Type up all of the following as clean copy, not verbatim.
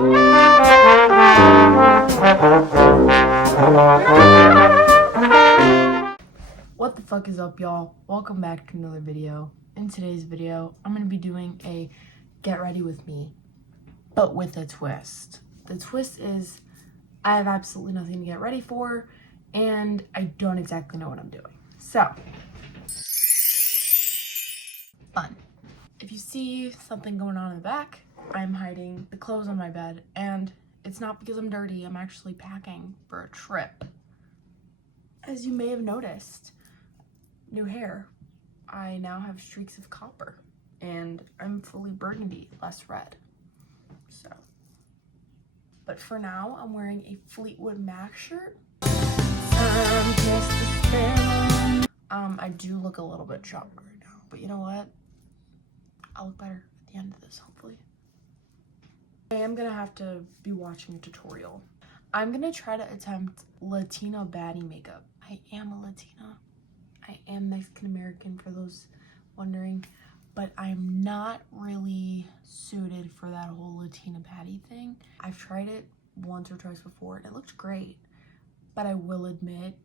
What the fuck is up, y'all? Welcome back to another video. In today's video, I'm going to be doing a get ready with me, but with a twist. The twist is I have absolutely nothing to get ready for, and I don't exactly know what I'm doing. So, fun. If you see something going on in the back, I'm hiding the clothes on my bed, and it's not because I'm dirty. I'm actually packing for a trip. As you may have noticed, new hair. I now have streaks of copper, and I'm fully burgundy, less red. So, but for now, I'm wearing a Fleetwood Mac shirt. I do look a little bit shocked right now, but you know what? I'll look better at the end of this, hopefully. I am gonna have to be watching a tutorial. I'm gonna try to attempt Latina baddie makeup. I am a Latina. I am Mexican American, for those wondering, but I'm not really suited for that whole Latina baddie thing. I've tried it once or twice before and it looked great, but I will admit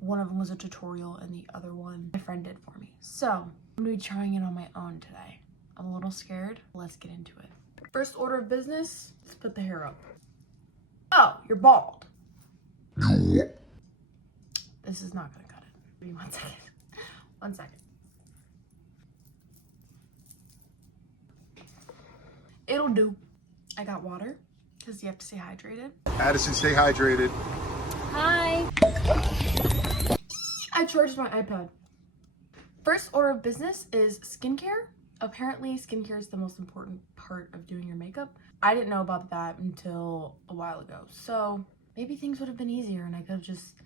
one of them was a tutorial and the other one my friend did for me. So I'm gonna be trying it on my own today. I'm a little scared. Let's get into it. First order of business, let's put the hair up. Oh, you're bald. This is not gonna cut it. Give me 1 second. 1 second. It'll do. I got water because you have to stay hydrated. Addison, stay hydrated. Hi. I charged my iPad. First order of business is skincare. Apparently, skincare is the most important part of doing your makeup. I didn't know about that until a while ago. So maybe things would have been easier and I could have just...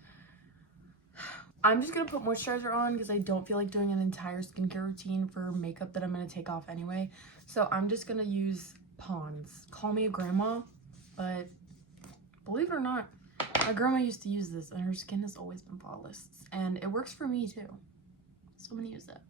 I'm just gonna put moisturizer on because I don't feel like doing an entire skincare routine for makeup that I'm gonna take off anyway. So I'm just gonna use Pond's. Call me a grandma, but believe it or not, my grandma used to use this and her skin has always been flawless. And it works for me too. So I'm gonna use that.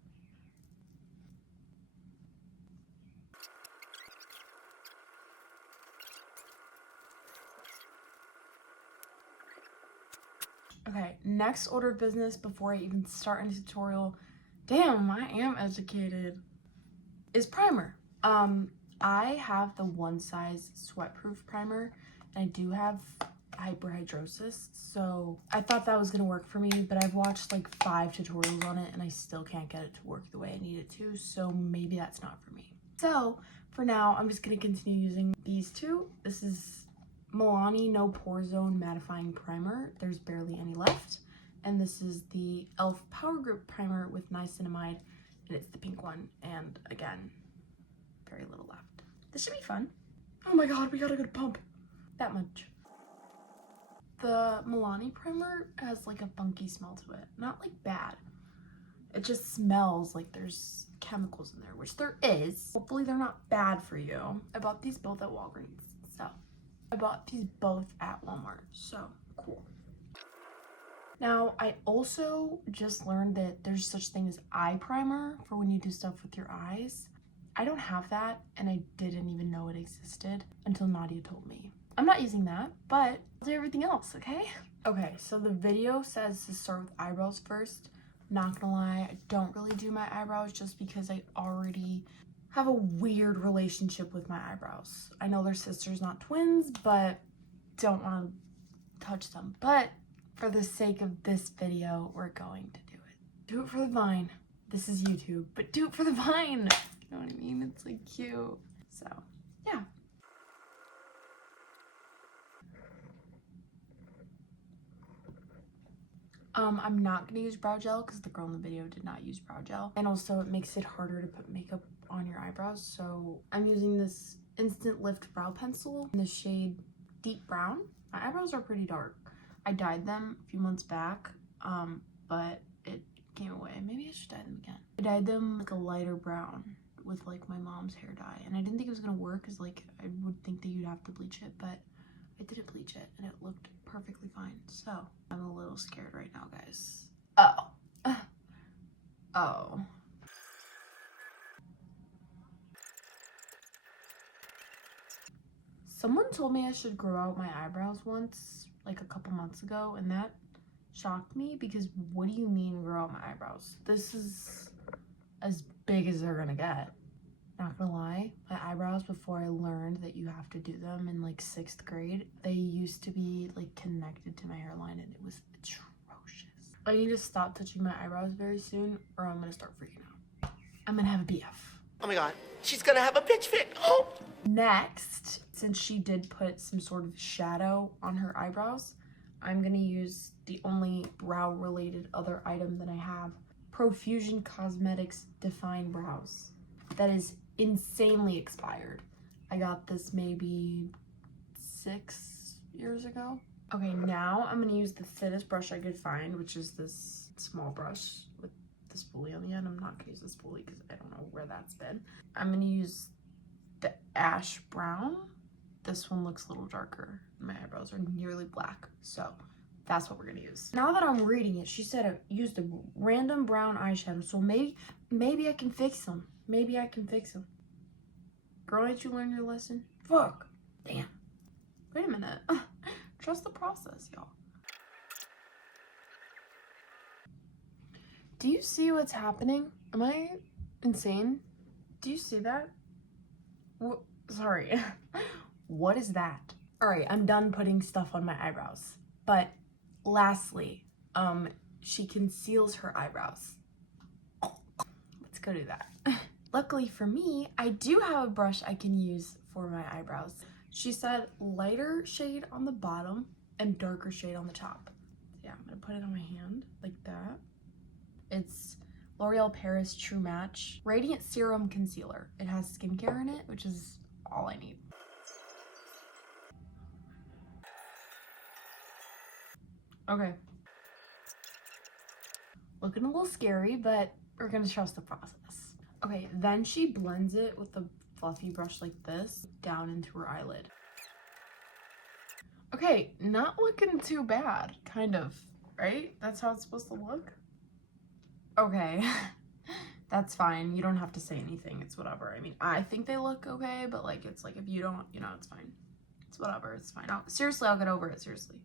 Okay, next order of business before I even start any tutorial, damn, I am educated, is primer. I have the one size sweat-proof primer, and I do have hyperhidrosis, so I thought that was gonna work for me, but I've watched like 5 tutorials on it and I still can't get it to work the way I need it to, so maybe that's not for me. So for now, I'm just gonna continue using these two. This is Milani No Pore Zone Mattifying Primer. There's barely any left. And this is the e.l.f. Power Grip Primer with niacinamide, and it's the pink one. And again, very little left. This should be fun. Oh my god, we got a good pump. That much. The Milani primer has like a funky smell to it. Not like bad. It just smells like there's chemicals in there, which there is. Hopefully they're not bad for you. I bought these both at Walgreens, so. I bought these both at Walmart, so cool. Now, I also just learned that there's such thing as eye primer for when you do stuff with your eyes. I don't have that, and I didn't even know it existed until Nadia told me. I'm not using that, but I'll do everything else, okay? Okay, so the video says to start with eyebrows first. Not gonna lie, I don't really do my eyebrows just because I already have a weird relationship with my eyebrows. I know they're sisters, not twins, but don't want to touch them. But for the sake of this video, we're going to do it. Do it for the vine. This is YouTube, but do it for the vine. You know what I mean? It's like cute. So, yeah. I'm not gonna use brow gel because the girl in the video did not use brow gel. And also it makes it harder to put makeup on your eyebrows. So I'm using this Instant Lift brow pencil in the shade Deep Brown. My eyebrows are pretty dark. I dyed them a few months back, but it came away. Maybe I should dye them again. I dyed them like a lighter brown with like my mom's hair dye. And I didn't think it was gonna work because like I would think that you'd have to bleach it, but I didn't bleach it and it looked perfectly fine. So I'm a little scared right now, guys. Oh. Oh. Someone told me I should grow out my eyebrows once, like a couple months ago, and that shocked me because what do you mean grow out my eyebrows? This is as big as they're gonna get. Not gonna lie, my eyebrows, before I learned that you have to do them in like 6th grade, they used to be like connected to my hairline and it was atrocious. I need to stop touching my eyebrows very soon or I'm gonna start freaking out. I'm gonna have a BF. Oh my god, she's gonna have a bitch fit. Oh! Next, since she did put some sort of shadow on her eyebrows, I'm gonna use the only brow related other item that I have, Profusion Cosmetics Define Brows. That is insanely expired. I got this maybe 6 years ago. Okay, now I'm gonna use the thinnest brush I could find, which is this small brush with the spoolie on the end. I'm not gonna use the spoolie because I don't know where that's been. I'm gonna use the ash brown. This one looks a little darker. My eyebrows are nearly black, so that's what we're gonna use. Now that I'm reading it, she said I used a random brown eyeshadow, so maybe I can fix them. Maybe I can fix them. Girl, did you learn your lesson? Fuck. Damn. Wait a minute. Trust the process, y'all. Do you see what's happening? Am I insane? Do you see that? Sorry. What is that? All right, I'm done putting stuff on my eyebrows. But lastly, she conceals her eyebrows. Let's go do that. Luckily for me, I do have a brush I can use for my eyebrows. She said lighter shade on the bottom and darker shade on the top. Yeah, I'm gonna put it on my hand like that. It's L'Oreal Paris True Match Radiant Serum Concealer. It has skincare in it, which is all I need. Okay. Looking a little scary, but we're gonna trust the process. Okay, then she blends it with a fluffy brush like this down into her eyelid. Okay, not looking too bad, kind of, right? That's how it's supposed to look? Okay, that's fine. You don't have to say anything. It's whatever. I mean, I think they look okay, but like, it's like, if you don't, you know, it's fine. It's whatever. It's fine. Seriously, I'll get over it. Seriously,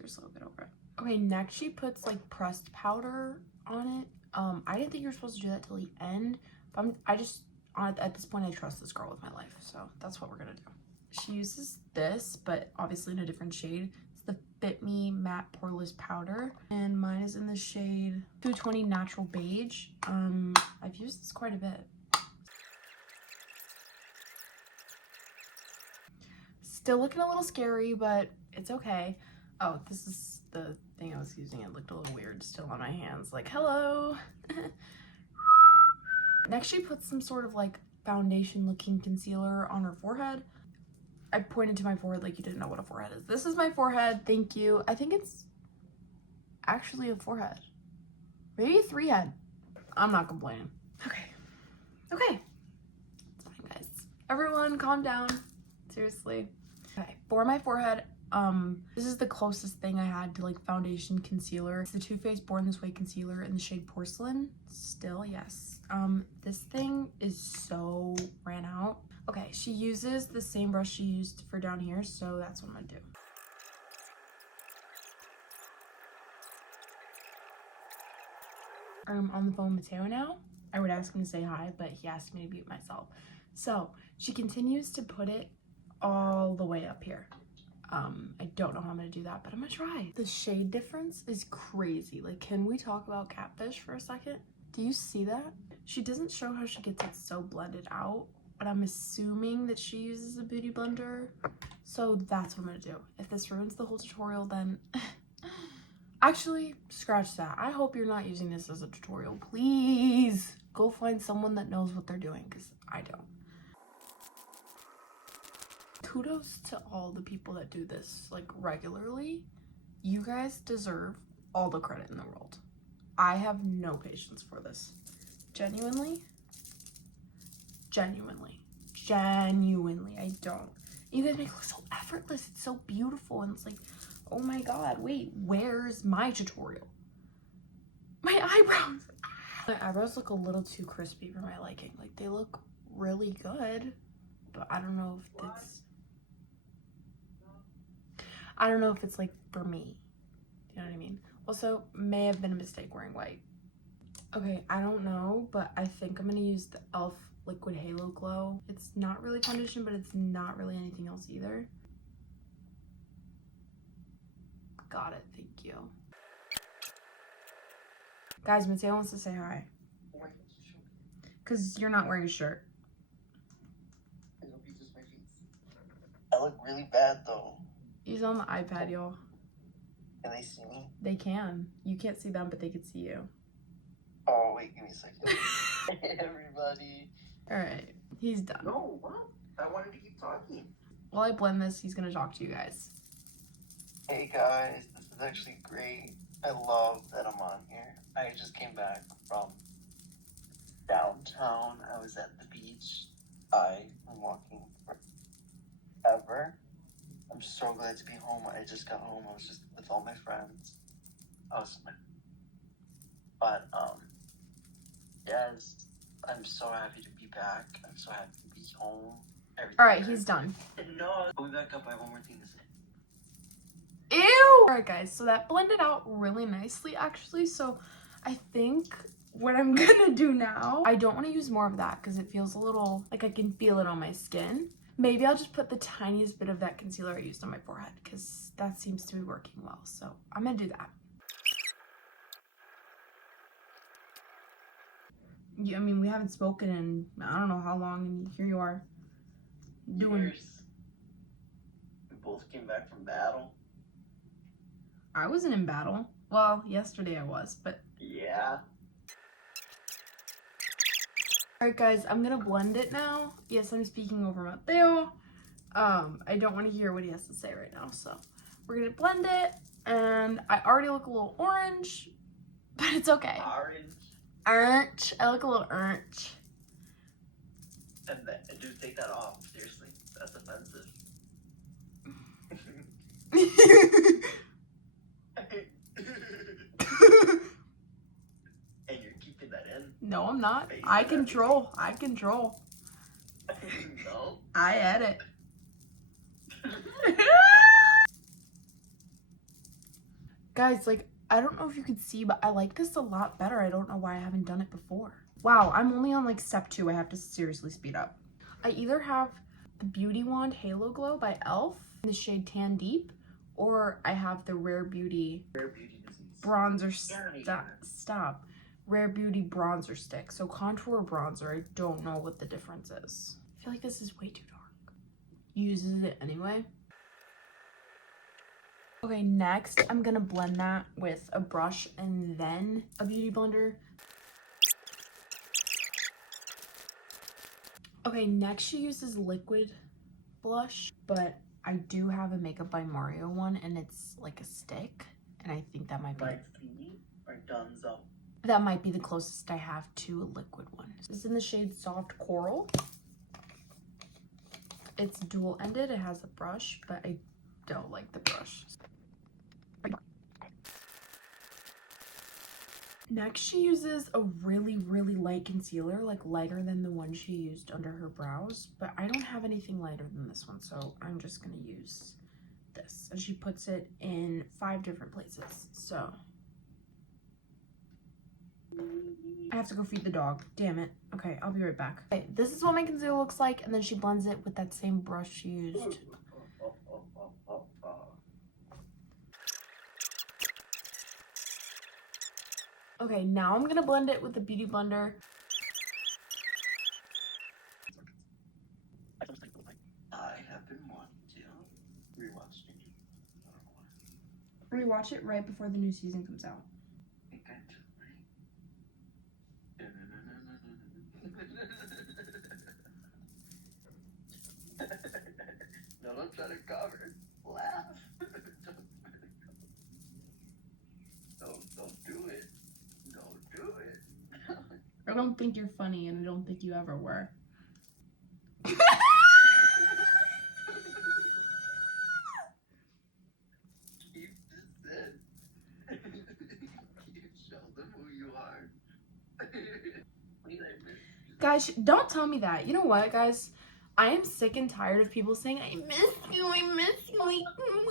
I'll get over it. Okay, next she puts like pressed powder on it. I didn't think you were supposed to do that till the end, but at this point, I trust this girl with my life, so that's what we're gonna do. She uses this, but obviously in a different shade. It's the Fit Me Matte Poreless Powder, and mine is in the shade 220 Natural Beige. I've used this quite a bit. Still looking a little scary, but it's okay. Oh, this is the thing I was using. It looked a little weird still on my hands. Like, hello. Next, she puts some sort of like foundation looking concealer on her forehead. I pointed to my forehead like you didn't know what a forehead is. This is my forehead. Thank you. I think it's actually a forehead. Maybe a 3-head. I'm not complaining. Okay. It's fine, guys. Everyone calm down. Seriously. Okay, for my forehead, this is the closest thing I had to like foundation concealer. It's the Too Faced Born This Way concealer in the shade Porcelain. Still, yes. This thing is so ran out. Okay, she uses the same brush she used for down here, so that's what I'm gonna do. I'm on the phone with Mateo now. I would ask him to say hi, but he asked me to mute myself. So she continues to put it all the way up here. I don't know how I'm gonna do that, but I'm gonna try. The shade difference is crazy. Like, can we talk about Catfish for a second? Do you see that? She doesn't show how she gets it so blended out, but I'm assuming that she uses a beauty blender. So that's what I'm gonna do. If this ruins the whole tutorial, then actually, scratch that. I hope you're not using this as a tutorial. Please go find someone that knows what they're doing, because I don't. Kudos to all the people that do this like regularly. You guys deserve all the credit in the world. I have no patience for this. Genuinely, I don't. You guys make it look so effortless. It's so beautiful, and it's like, oh my god, wait, where's my tutorial? My eyebrows. My eyebrows look a little too crispy for my liking. Like, they look really good, but I don't know if it's I don't know if it's like for me. You know what I mean? Also, may have been a mistake wearing white. Okay, I don't know, but I think I'm gonna use the e.l.f. Liquid Halo Glow. It's not really foundation, but it's not really anything else either. Got it, thank you. Guys, Mateo wants to say hi. Because you're not wearing a shirt. I look really bad though. He's on the iPad, y'all. Can they see me? They can. You can't see them, but they can see you. Oh, wait, give me a second. Hey, everybody. Alright, he's done. No, what? I wanted to keep talking. While I blend this, he's gonna talk to you guys. Hey guys, this is actually great. I love that I'm on here. I just came back from downtown. I was at the beach. I am walking forever. I'm so glad to be home. I just got home. I was just with all my friends. But yes, I'm so happy to be back. I'm so happy to be home. Alright, he's done. No, I'll be back up. I have one more thing to say. Ew! Alright guys, so that blended out really nicely actually, so I think what I'm gonna do now, I don't want to use more of that because it feels a little, like I can feel it on my skin. Maybe I'll just put the tiniest bit of that concealer I used on my forehead because that seems to be working well, so I'm gonna do that. Yeah, I mean, we haven't spoken in I don't know how long, and here you are doing. Years. We both came back from battle. I wasn't in battle. Well, yesterday I was, but yeah. Alright guys, I'm gonna blend it now. Yes, I'm speaking over Mateo. I don't want to hear what he has to say right now, so we're gonna blend it, and I already look a little orange, but it's okay. Orange. Orange. I look a little orange. And dude, take that off. Seriously, that's offensive. And you're keeping that in? No, I'm not. I control. No. I edit. Guys, like, I don't know if you could see, but I like this a lot better. I don't know why I haven't done it before. Wow, I'm only on like step 2. I have to seriously speed up. I either have the Beauty Wand Halo Glow by e.l.f. in the shade Tan Deep, or I have the Rare Beauty bronzer stop. Rare Beauty bronzer stick. So contour bronzer, I don't know what the difference is. I feel like this is way too dark. Uses it anyway. Okay, next I'm gonna blend that with a brush and then a beauty blender. Okay, next she uses liquid blush, but I do have a Makeup by Mario one, and it's like a stick, and I think that might be that might be the closest I have to a liquid one. This is in the shade Soft Coral. It's dual-ended. It has a brush, but I don't like the brush. Next, she uses a really, really light concealer, like lighter than the one she used under her brows, but I don't have anything lighter than this one, so I'm just gonna use this. And she puts it in 5 different places, so. I have to go feed the dog, damn it. Okay, I'll be right back. Okay, this is what my concealer looks like, and then she blends it with that same brush she used. Okay, now I'm gonna blend it with the Beauty Blender. I have been wanting to rewatch it. Rewatch it right before the new season comes out. No, don't try to cover. Laugh. Don't do it. Don't do it. I don't think you're funny, and I don't think you ever were. Keep this in. Show them who you are. Guys, don't tell me that. You know what, guys? I am sick and tired of people saying, I miss you,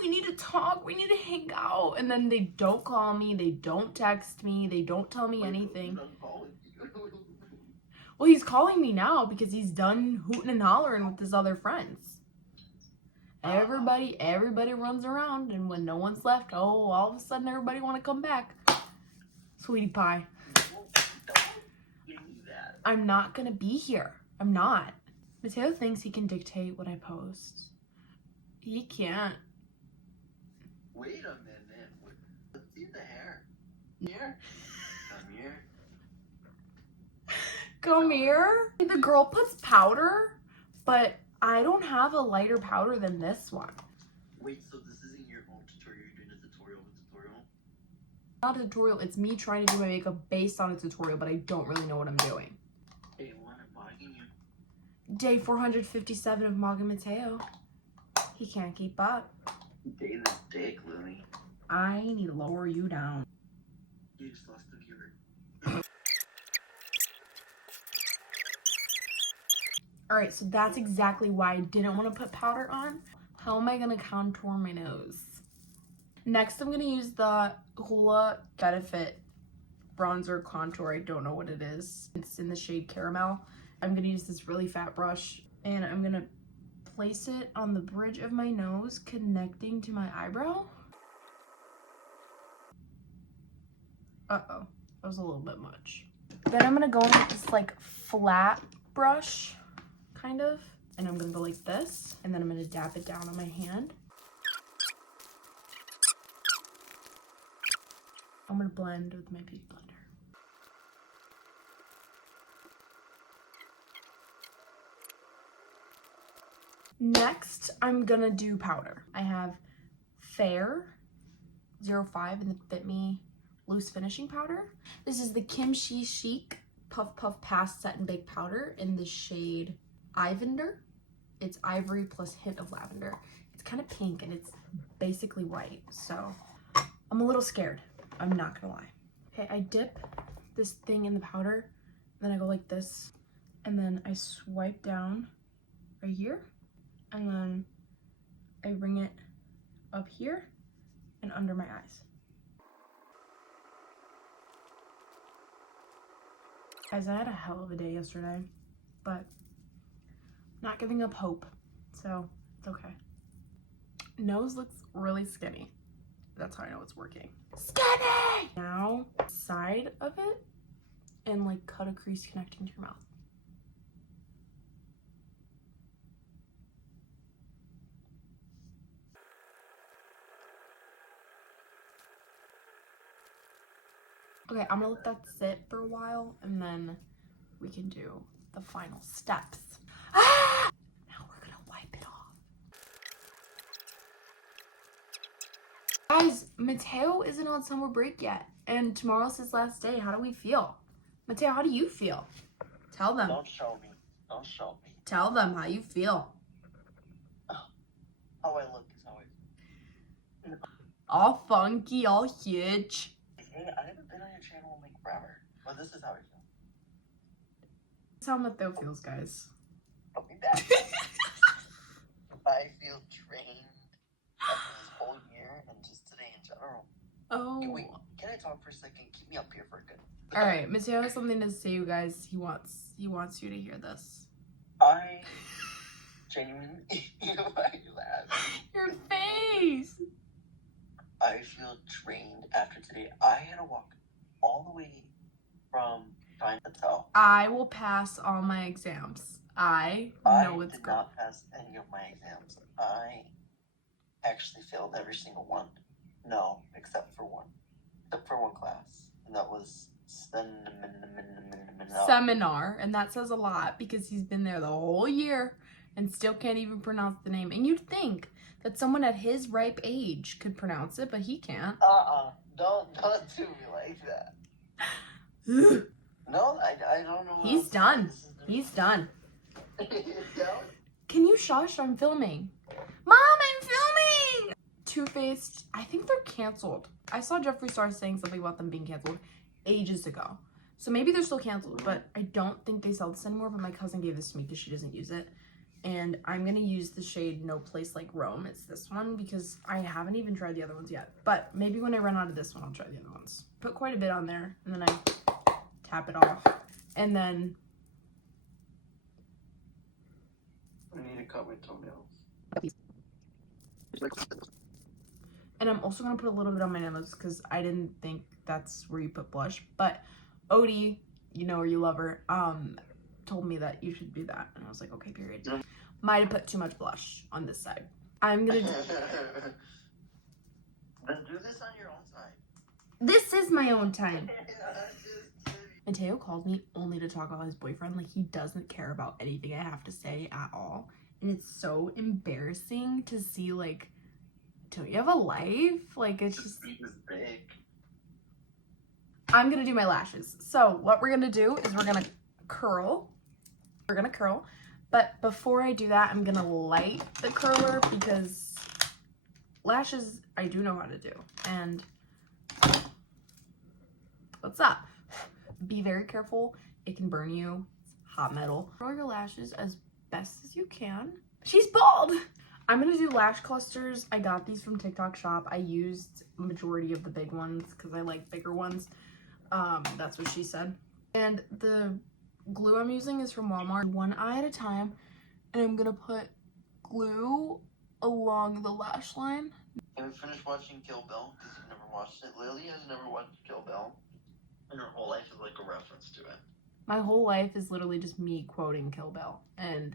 we need to talk. we need to hang out. And then they don't call me, they don't text me, they don't tell me anything. Well, he's calling me now because he's done hooting and hollering with his other friends. Everybody runs around, and when no one's left, oh, all of a sudden everybody want to come back. Sweetie pie. I'm not gonna be here. I'm not. Mateo thinks he can dictate what I post. He can't. Wait a minute. Let's see the hair. Here. Come here. Come here. The girl puts powder, but I don't have a lighter powder than this one. Wait, so this isn't your own tutorial? You're doing a tutorial? Not a tutorial. It's me trying to do my makeup based on a tutorial, but I don't really know what I'm doing. Day 1 of mogging you. Day 457 of Mog and Mateo. He can't keep up. Day this dick, Louie. I need to lower you down. You just lost the viewer. Alright, so that's exactly why I didn't want to put powder on. How am I going to contour my nose? Next, I'm going to use the Hoola Benefit bronzer contour. I don't know what it is. It's in the shade Caramel. I'm going to use this really fat brush, and I'm going to place it on the bridge of my nose, connecting to my eyebrow. Uh-oh, that was a little bit much. Then I'm going to go in with this like flat brush, kind of, and I'm going to go like this, and then I'm going to dab it down on my hand. I'm going to blend with my beauty blender. Next, I'm gonna do powder. I have Fair 05 in the Fit Me Loose Finishing Powder. This is the Kimchi Chic Puff Puff Pass Set and Bake Powder in the shade Ivender. It's ivory plus hint of lavender. It's kind of pink and it's basically white, so I'm a little scared. I'm not gonna lie. Okay, I dip this thing in the powder, then I go like this, and then I swipe down right here, and then I bring it up here and under my eyes. Guys, I had a hell of a day yesterday, but not giving up hope, so it's okay. Nose looks really skinny. That's how I know it's working. Skinny! Now, side of it, and like cut a crease connecting to your mouth. Okay, I'm gonna let that sit for a while, and then we can do the final steps. Ah! Now we're gonna wipe it off. Guys, Mateo isn't on summer break yet, and tomorrow's his last day. How do we feel? Mateo, how do you feel? Tell them. Don't show me. Don't show me. Tell them how you feel. How I look is how I... All funky, all huge. Hey, I haven't been on your channel in like forever, but this is how I feel. That's how Mateo feels, guys. I'll be back. I feel drained after this whole year and just today in general. Oh. Hey, wait, can I talk for a second? Keep me up here for a good. All right, Mateo has something to say, you guys. He wants you to hear this. I genuinely, you know why you laugh? Your face. I feel drained after today. I had to walk all the way from trying to tell. I will pass all my exams. I know it's did good. not pass any of my exams. I actually failed every single one. No, except for one. Except for one class. And that was Seminar, and that says a lot because he's been there the whole year and still can't even pronounce the name. And you'd think that someone at his ripe age could pronounce it, but he can't. Don't do me like that. No, I don't know. He's done. He's done. Can you shush? I'm filming. Mom, I'm filming! Too-Faced, I think they're canceled. I saw Jeffree Star saying something about them being canceled ages ago. So maybe they're still canceled, but I don't think they sell this anymore, but my cousin gave this to me because she doesn't use it. And I'm gonna use the shade No Place Like Rome. It's this one because I haven't even tried the other ones yet. But maybe when I run out of this one, I'll try the other ones. Put quite a bit on there, and then I tap it off. And then I need to cut my toenails. And I'm also gonna put a little bit on my nose because I didn't think that's where you put blush. But Odie, you know her, you love her, told me that you should do that. And I was like, okay, period. Might have put too much blush on this side. I'm gonna do... Then do this on your own time. This is my own time. Mateo called me only to talk about his boyfriend. Like, he doesn't care about anything I have to say at all. And it's so embarrassing to see, like, don't you have a life? Like, it's just... big. I'm gonna do my lashes. So what we're gonna do is we're gonna curl. But before I do that, I'm gonna light the curler because lashes I do know how to do. And what's up? Be very careful. It can burn you. It's hot metal. Curl your lashes as best as you can. She's bald! I'm gonna do lash clusters. I got these from TikTok Shop. I used majority of the big ones because I like bigger ones. That's what she said. And the glue I'm using is from Walmart. One eye at a time. And I'm gonna put glue along the lash line. Have you finished watching Kill Bill? Because you've never watched it. Lily has never watched Kill Bill. And her whole life is like a reference to it. My whole life is literally just me quoting Kill Bill. And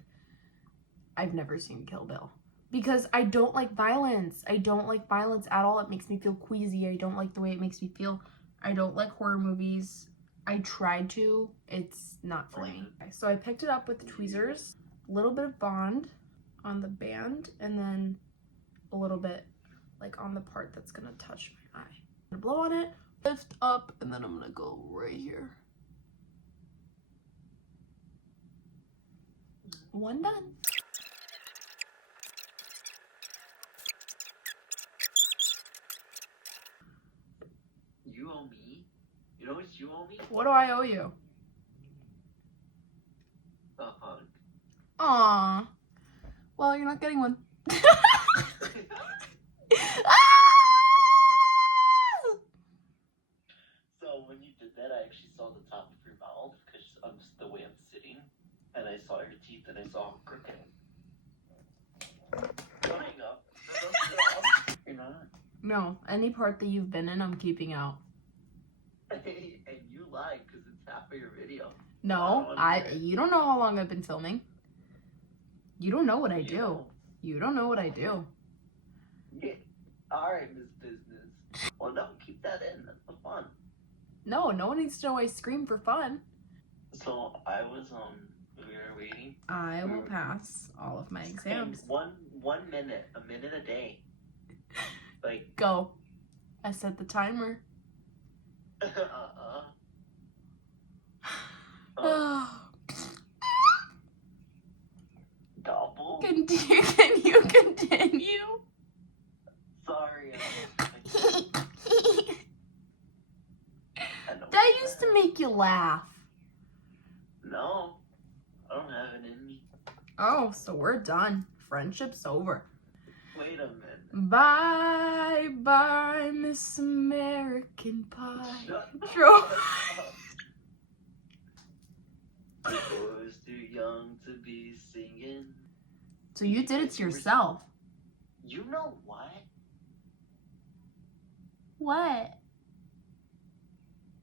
I've never seen Kill Bill. Because I don't like violence. I don't like violence at all. It makes me feel queasy. I don't like the way it makes me feel. I don't like horror movies. I tried to. It's not for me. So I picked it up with the tweezers. A little bit of Bond on the band. And then a little bit like on the part that's going to touch my eye. I'm going to blow on it. Lift up. And then I'm going to go right here. One done. You owe me? You know what you owe me? What do I owe you? A hug. Aww. Well, you're not getting one. So when you did that, I actually saw the top of your mouth because I'm the way I'm sitting, and I saw your teeth, and I saw crooked. Don't hang up. You're not. No, any part that you've been in, I'm keeping out. And you lied because it's half of your video. No, you don't know how long I've been filming. You don't know what I do. You don't know what I do. Yeah. All right, Miss Business. Well, no, keep that in. That's the fun. No, no one needs to know I scream for fun. So I was we were waiting. I will pass all of my exams. One minute, a minute a day. Like go. I set the timer. Double. Continue. Can you continue? Sorry. That used to make you laugh. No, I don't have it in me. Oh, so we're done. Friendship's over. Wait a minute. Bye, bye, Miss American Pie. I was too young to be singing. So you did it to yourself. You know what? What?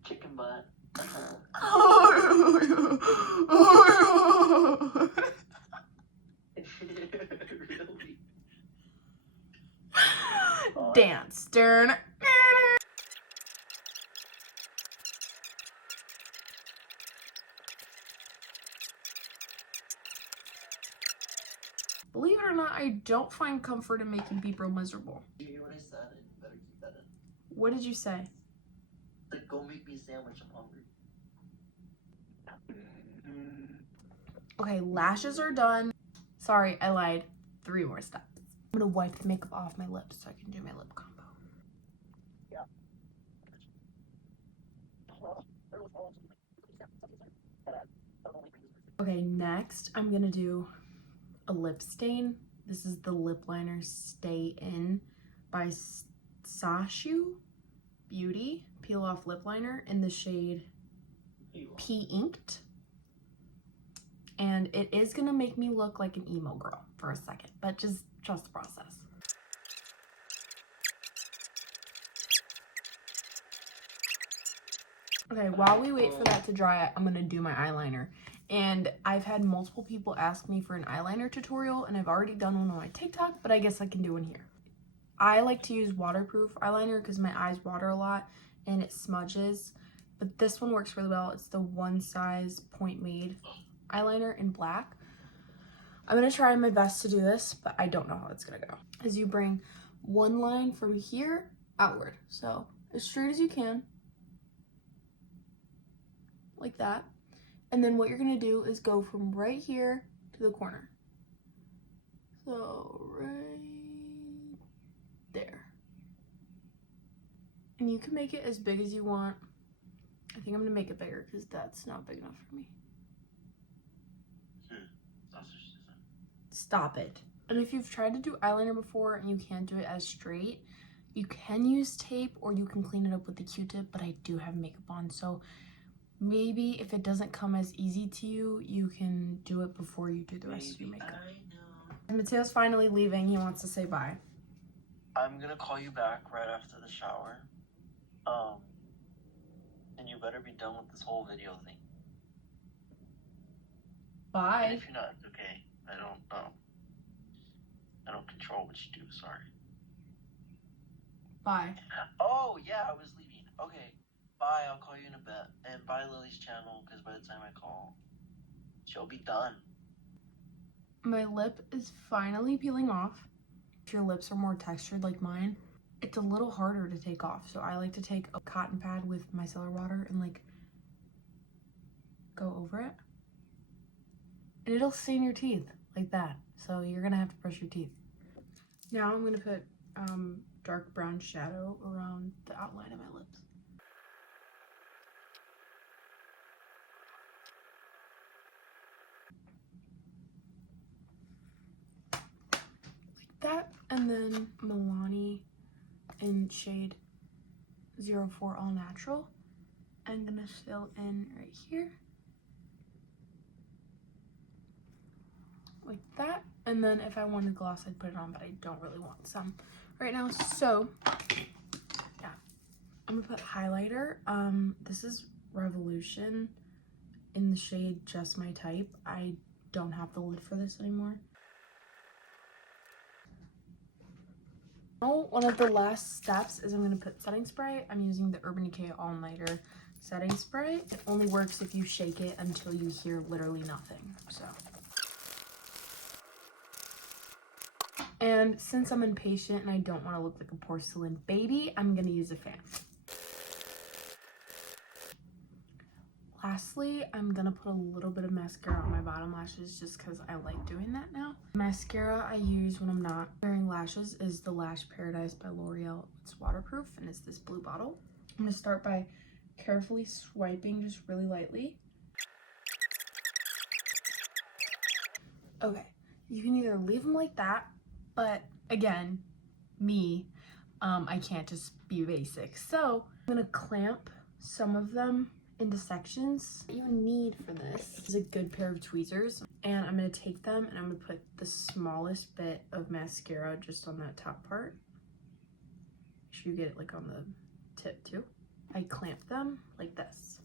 Chicken butt. Really? Dance. Turn. Believe it or not, I don't find comfort in making people miserable. You hear what I said? And you better keep that in. What did you say? Like, go make me a sandwich. I'm hungry. Okay, lashes are done. Sorry, I lied. 3 more steps. I'm gonna wipe the makeup off my lips so I can do my lip combo. Yeah. Okay, next I'm gonna do a lip stain. This is the lip liner Stay In by Sashu Beauty Peel Off Lip Liner in the shade P Inked. And it is gonna make me look like an emo girl for a second, but just trust the process. Okay, while we wait for that to dry, I'm gonna do my eyeliner. And I've had multiple people ask me for an eyeliner tutorial, and I've already done one on my TikTok, but I guess I can do one here. I like to use waterproof eyeliner because my eyes water a lot and it smudges, but this one works really well. It's the One Size Point Made eyeliner in black. I'm gonna try my best to do this, but I don't know how it's gonna go. As you bring one line from here outward, so as straight as you can, like that. And then what you're gonna do is go from right here to the corner. So right there. And you can make it as big as you want. I think I'm gonna make it bigger because that's not big enough for me. Stop it. And if you've tried to do eyeliner before and you can't do it as straight, you can use tape or you can clean it up with the Q-tip, but I do have makeup on, so maybe if it doesn't come as easy to you, you can do it before you do the rest of your makeup. Mateo's finally leaving. He wants to say bye. I'm gonna call you back right after the shower. And you better be done with this whole video thing. Bye. And if you're not, it's okay. I don't control what you do, sorry. Bye. Oh, yeah, I was leaving. Okay, bye, I'll call you in a bit. And bye Lily's channel, because by the time I call, she'll be done. My lip is finally peeling off. If your lips are more textured like mine, it's a little harder to take off. So I like to take a cotton pad with micellar water and like go over it. And it'll stain your teeth like that. So you're gonna have to brush your teeth. Now I'm gonna put dark brown shadow around the outline of my lips. Like that. And then Milani in shade 04 All Natural. I'm gonna fill in right here. Like that. And then if I wanted gloss, I'd put it on, but I don't really want some right now. So yeah, I'm gonna put highlighter. This is Revolution in the shade Just My Type. I don't have the lid for this anymore. Now, one of the last steps is I'm gonna put setting spray. I'm using the Urban Decay All Nighter setting spray. It only works if you shake it until you hear literally nothing. So. And since I'm impatient and I don't want to look like a porcelain baby, I'm going to use a fan. Lastly, I'm going to put a little bit of mascara on my bottom lashes just because I like doing that now. Mascara I use when I'm not wearing lashes is the Lash Paradise by L'Oreal. It's waterproof and it's this blue bottle. I'm going to start by carefully swiping just really lightly. Okay, you can either leave them like that, but again, I can't just be basic. So I'm gonna clamp some of them into sections. What you need for this is a good pair of tweezers, and I'm gonna take them and I'm gonna put the smallest bit of mascara just on that top part. Make sure you get it like on the tip too. I clamp them like this.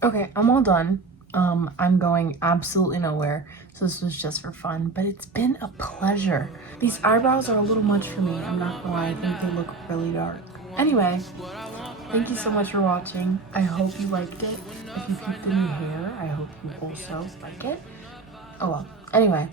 Okay, I'm all done. I'm going absolutely nowhere, so this was just for fun, but it's been a pleasure. These eyebrows are a little much for me, I'm not gonna lie, I think they look really dark. Anyway, thank you so much for watching. I hope you liked it. If you picked the new hair, I hope you also like it. Oh well, anyway,